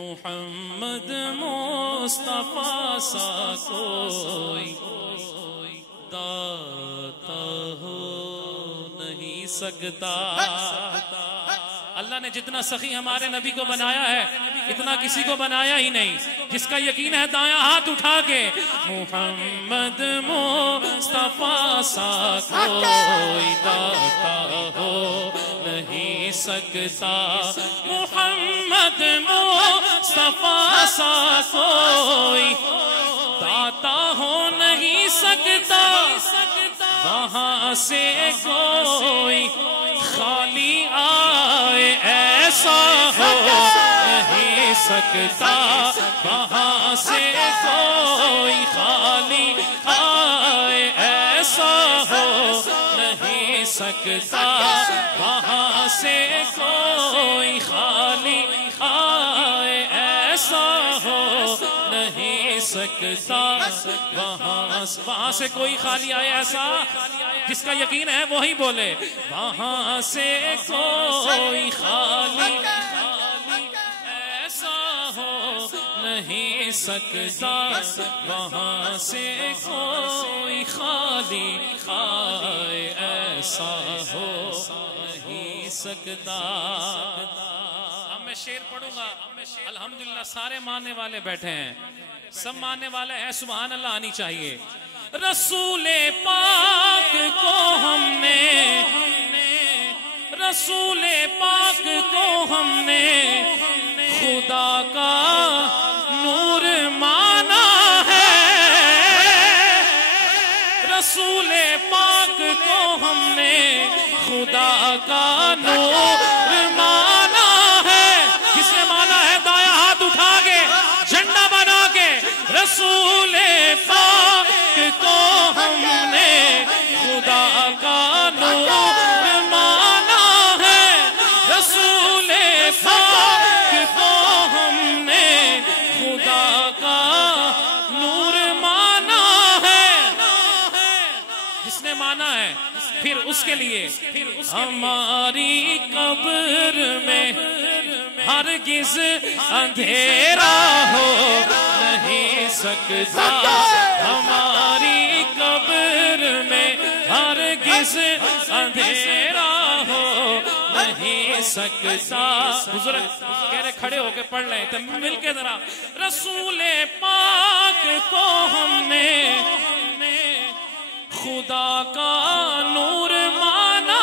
محمد مصطفیٰ سا کوئی داتا ہو نہیں سکتا. اللہ نے جتنا سخی ہمارے نبی کو بنایا ہے اتنا کسی کو بنایا ہی نہیں. جس کا یقین ہے دایاں ہاتھ اٹھا کے محمد مصطفیٰ سا کوئی داتا ہو نہیں سکتا. محمد مصطفیٰ سا کوئی داتا ہو نہیں سکتا. وہاں سے کوئی خالی آئے ایسا ہو نہیں سکتا. وہاں سے کوئی خالی آئے ایسا ہو نہیں سکتا. وہاں سے کوئی خالی آئے ایسا ہو نہیں سکتا. وہاں سے کوئی خالی آئے ایسا جس کا یقین ہے وہی بولے. وہاں سے کوئی خالی ایسا ہو نہیں سکتا. وہاں سے کوئی خالی آئے ایسا ہو نہیں سکتا. اب میں شعر پڑھوں گا. الحمدللہ سارے ماننے والے بیٹھے ہیں, سب ماننے والے ہیں. سبحان اللہ آنی چاہیے. رسول پاک کو ہم نے, رسول پاک کو ہم نے خدا کا نور مانا ہے. رسول پاک کو ہم نے خدا کا نور مانا ہے. جس نے مانا ہے دایاں ہاتھ اٹھا کے جھنڈا بنا کے. رسول پاک کو ہم نے خدا کا نور مانا ہے. رسول پاک کو ہم نے خدا کا نور مانا ہے. جس نے مانا ہے پھر اس کے لیے ہماری قبر میں ہرگز اندھیرا ہو نہیں سکتا. ہماری قبر میں ہرگز اندھیرا ہو نہیں سکتا. بزرگ کہہ رہے کھڑے ہو کے پڑھ لیں تو مل کے ذرا. رسول پاک کو ہم نے خدا کا نور مانا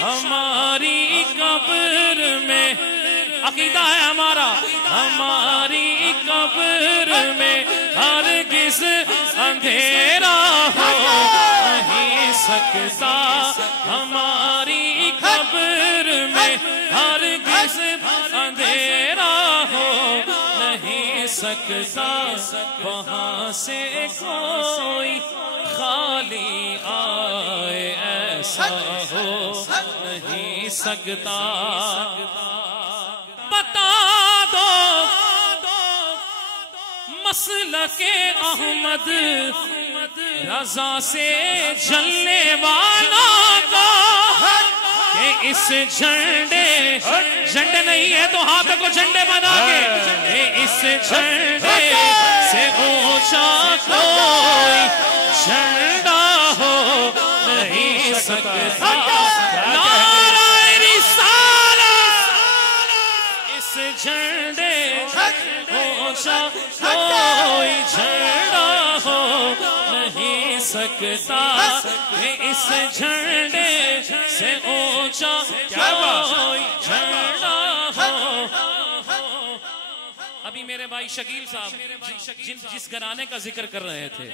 ہماری قبر میں. عقیدہ ہے ہمارا ہماری قبر میں ہرگز اندھیرا ہو نہیں سکتا. ہماری قبر میں ہرگز اندھیرا ہو نہیں سکتا. وہاں سے کوئی خالی آئے ایسا ہو نہیں سکتا. بتا دو مسلک احمد رضا سے جلنے والوں کو کہ اس جھنڈے نہیں ہے تو ہاتھ کو جھنڈے بنا کے اس جھنڈے سے اونچا کوئی جھنڈا ہو نہیں سکتا. نعرہ رسالت اس جھنڈے اونچا کوئی جھنڈا ہو نہیں سکتا. اس جھنڈے سے اونچا کوئی جھنڈا ہو. ابھی میرے بھائی شکیل صاحب جس گھرانے کا ذکر کر رہے تھے,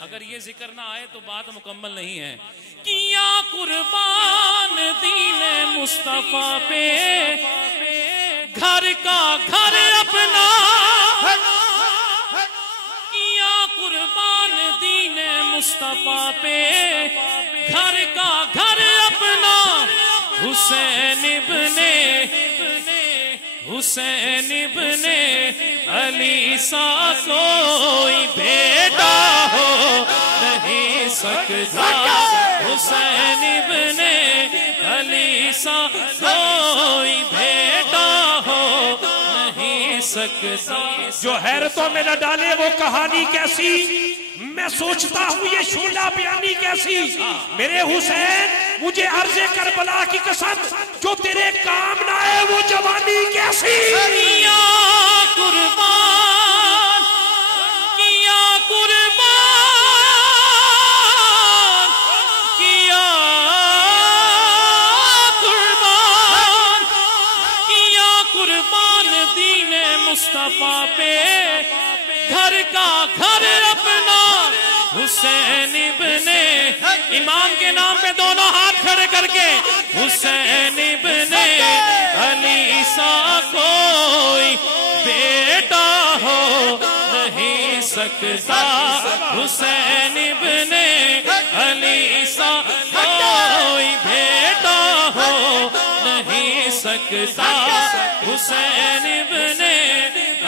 اگر یہ ذکر نہ آئے تو بات مکمل نہیں ہے. کیا قربان دین مصطفیٰ پہ گھر کا گھر اپنا. کیا قربان دین مصطفیٰ پہ گھر کا گھر اپنا حسین ابن علی سا کوئی بیٹا ہو نہیں سکتا حسین ابن علی سا کوئی بیٹا ہو نہیں سکتا جو حیرتوں میں نہ ڈالے وہ کہانی کیسی میں سوچتا ہوں یہ شعلہ بیانی کیسی میرے حسین مجھے عرض کربلا کی قسم جو تیرے کام نہ آئے وہ جوانی کیسی کیا قربان کیا قربان کیا قربان کیا قربان دین مصطفیٰ پہ گھر کا گھر اپنا حسین ابن امام کے نام پہ دونوں ہاتھ کھڑے کر کے حسین ابن علی سا کوئی بیٹا ہو نہیں سکتا حسین ابن علی سا کوئی بیٹا ہو نہیں سکتا حسین ابن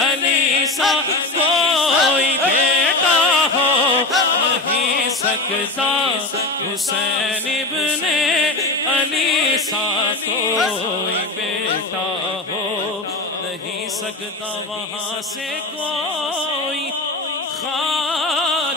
علی سا کوئی بیٹا ہو نہیں سکتا حسین ابن علی سا کوئی بیٹا ہو نہیں سکتا وہاں سے کوئی خالی